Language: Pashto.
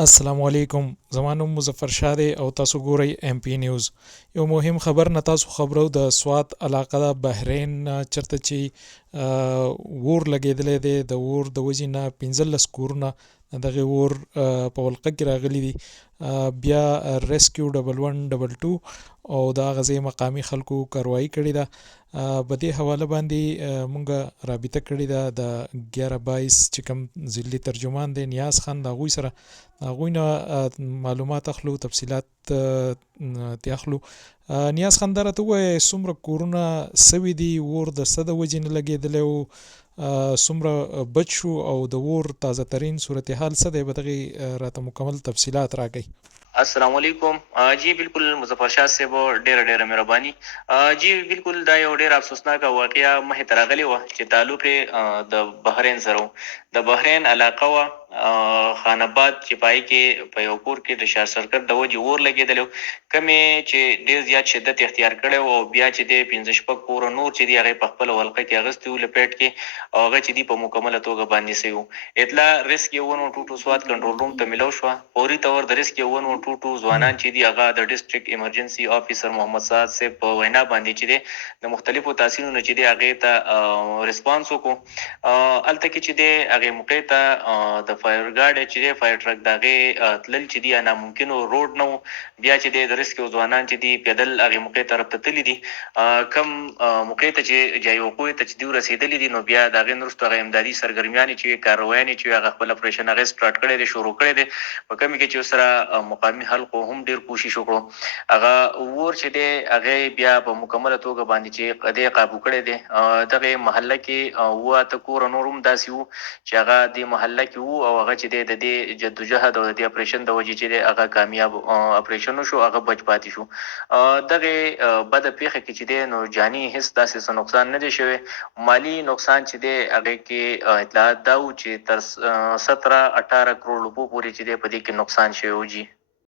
السلام علیکم. زما نوم مظفر شاه دی او تاسو ګورئ ایم پی نیوز. یو مهم خبر نه تاسو خبرو د سوات علاقه د بحرین چرته چې اور لګیدلی دی. د اور د وجې نه 15 کورونه دغه اور په ولقه کې راغلي دي. بیا ریسکیو 1112 او د هغه ځای مقامي خلکو کاروایي کړې ده. په دې حواله باندې مونږ رابطه کړې ده د 1122 چې کوم ضلعي ترجمان دی نیاز خان، د هغوی سره هغوی نه معلومات اخلو، تفصیلات ترې اخلو. نیاز خان دا راته ووایه څومره کورونه سوي دي، اور د څه د وجې نه لګېدلی و، څومره بچ شو او د اور تازه ترین صورتحال څه دی، به دغې راته مکمل تفصیلات راکړئ. السلام علیکم. جی بالکل مظفر شاه صاحب ډیره مهرباني. جی بالکل دا یو ډیر افسوسناک واقعیا مخې ته راغلی وه چې تعلق یې د بحرین سره و. د بحرین علاقه وه خاناباد چې پای کې په یو کور کې د شارټ سرکټ د وجې اور لګېدلی و، کمې چې ډېر زیات شدت اختیار کړی و او بیا چې دی 15 کوره نور چې دي هغې په خپله ولقه کې اخیستي وو لپیټ کې، او هغه چې دي په مکمله توګه باندې سوي وو. اطلاع ریسک 112 سوات کنټرول روم ته میلاو شوه. فوري طور د ریسک 112 ځوانان چې دي هغه د ډسټرکټ ایمرجنسي افیسر محمد سعد صاحب په وینا باندې چې دی د مختلفو تحصیلونو چې دی هغې ته ریسپانس وکړو. هلته کې چې دی هغې موقع ته د فایر ګارډ چې دی فایر ټرک د هغې تلل چې دي ناممکن و، روډ نه و. بیا چې دی د ریسکیو ځوانان چې دي پیدل هغې موقع طرف ته تللي دي. کم موقع ته چې جای وقوع ته چې دوی رسېدلي دي، نو بیا د هغې نه وروسته هغه امدادي سرګرمیانې چې وي، کارویانې چې وي، هغه خپل اپریشن هغې سټارټ کړی دی، شروع کړی دی. په کمې کې چې ورسره مقامي خلکو هم ډېر کوشش وکړو. هغه اور چې دی هغې بیا په مکمله توګه باندې چې دی قابو کړی دی. دغې محله کې 7 کوره نور هم داسې وو چې هغه دې محله کې وو، او هغه چې دی د دې جدوجهد او د دې اپریشن د وجې چې دی هغه کامیاب اپریشن وشو، هغه بچ پاتې شو. دغې بده پیښه کې چې دی نو جاني هېڅ داسې څه نقصان نه دی شوی. مالي نقصان چې دی هغې کې اطلاعات دا و چې تر 17-18 کروڑ روپو پورې چې دی په دې کې نقصان شوی و. جی